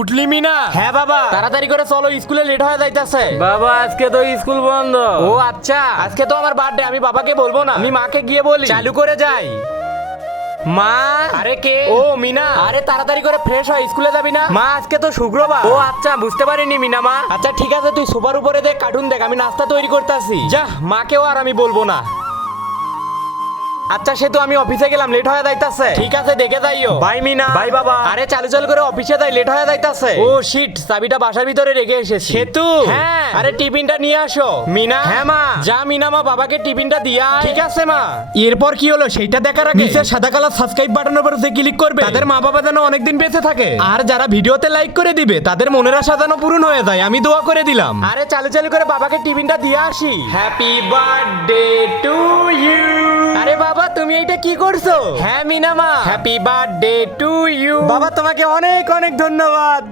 উঠলি মিনা? হ্যাঁ বাবা। তাড়াতাড়ি করে চলো, স্কুলে লেট হয়ে যাইতাছে। বাবা আজকে তো স্কুল বন্ধ। ও আচ্ছা, আজকে তো আমার বার্থডে, আমি বাবাকে বলবো না, আমি মাকে গিয়ে বলি। চালু করে যাই। মা। আরে কে? ও মিনা। আরে তাড়াতাড়ি করে ফ্রেশ হয়, স্কুলে যাবি না? মা আজকে তো শুক্রবার। ও আচ্ছা, বুঝতে পারিনি মিনা মা। আচ্ছা ঠিক আছে, তুই সোফার উপরে দেখ, কার্টুন দেখ, আমি নাস্তা তৈরি করতেছি। যা, মাকেও আর আমি বলবো না। আচ্ছা সে তো আমি অফিসে গেলাম, লেট হয়ে যাইতাছে। ঠিক আছে, দেখে যাইও। বাই মিনা। বাই বাবা। আরে চালু চালু করে অফিসে যাই, লেট হয়ে যাইতাছে। ও শিট, চাবিটা বাসার ভিতরে রেখে এসেছি। সেতু। হ্যাঁ। আরে টিফিনটা নিয়ে আসো। মিনা। হ্যাঁ মা। যা মিনা মা, বাবাকে টিফিনটা দিয়া আয়। ঠিক আছে মা। এরপর কি হলো সেইটা দেখার আগে নিচে সাদা কালার সাবস্ক্রাইব বাটনের উপর যে ক্লিক করবে, তাদের মা বাবা যেন অনেকদিন বেঁচে থাকে। আর যারা ভিডিওতে লাইক করে দিবে, তাদের মনের আশা যেন পূরণ হয়ে যায়, আমি দোয়া করে দিলাম। আরে চালু চালু করে বাবাকে টিফিনটা দিয়ে আসি। Happy birthday to you. আরে বাবা, তুমি এইটা কি করছো? হ্যাঁ মিনা মা, হ্যাপি বার্থডে টু ইউ। বাবা তোমাকে অনেক অনেক ধন্যবাদ।